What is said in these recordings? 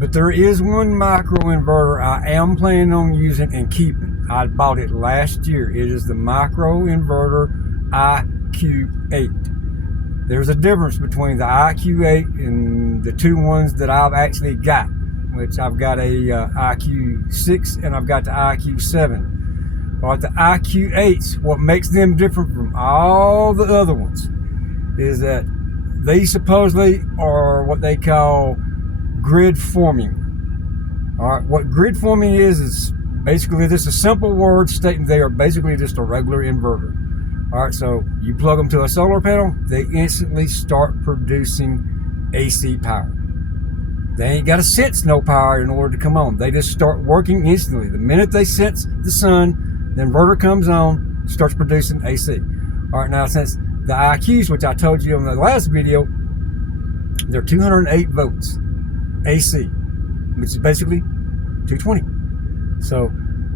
But there is one microinverter I am planning on using and keeping. I bought it last year. It is the microinverter IQ8. There's a difference between the IQ8 and the two ones that I've actually got, which I've got a IQ6 and I've got the IQ7. But the IQ8s, what makes them different from all the other ones is that they supposedly are what they call grid forming. All right, what grid forming is basically just a simple word stating they are basically just a regular inverter. All right, so you plug them to a solar panel, they instantly start producing AC power. They ain't got to sense no power in order to come on. They just start working instantly. The minute they sense the sun, the inverter comes on, starts producing AC. All right, now since the IQs, which I told you in the last video, they're 208 volts AC, which is basically 220. So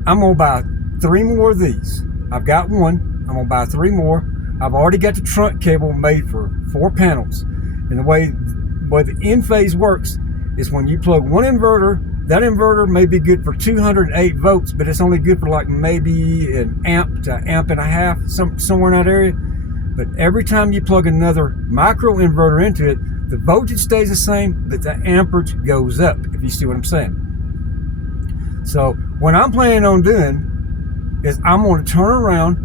I'm gonna buy 3 more of these. I've got one. I'm gonna buy 3 more. I've already got the trunk cable made for 4 panels. And the way the enphase works is when you plug one inverter, that inverter may be good for 208 volts, but it's only good for like maybe an amp to amp and a half, somewhere in that area. But every time you plug another micro inverter into it, the voltage stays the same, but the amperage goes up, if you see what I'm saying. So what I'm planning on doing is I'm going to turn around,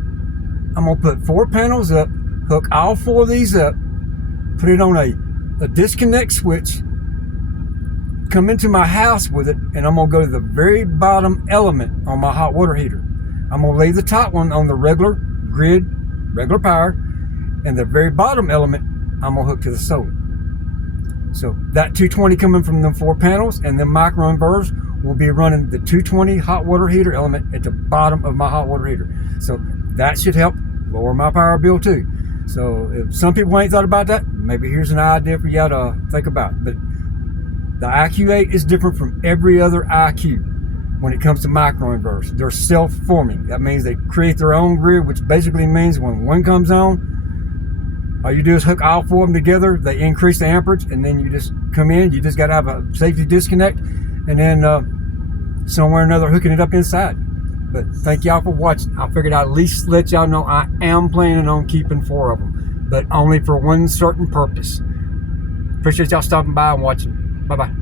I'm going to put 4 panels up, hook all 4 of these up, put it on a disconnect switch, come into my house with it, and I'm going to go to the very bottom element on my hot water heater. I'm going to leave the top one on the regular grid, regular power, and the very bottom element I'm going to hook to the solar. So that 220 coming from them 4 panels and them micro inverters will be running the 220 hot water heater element at the bottom of my hot water heater. So that should help lower my power bill too. So if some people ain't thought about that, maybe here's an idea for y'all to think about. But the IQ8 is different from every other IQ when it comes to micro inverters. They're self-forming. That means they create their own grid, which basically means when one comes on, all you do is hook all 4 of them together. They increase the amperage, and then you just come in. You just got to have a safety disconnect, and then somewhere or another hooking it up inside. But thank y'all for watching. I figured I'd at least let y'all know I am planning on keeping 4 of them, but only for one certain purpose. Appreciate y'all stopping by and watching. Bye-bye.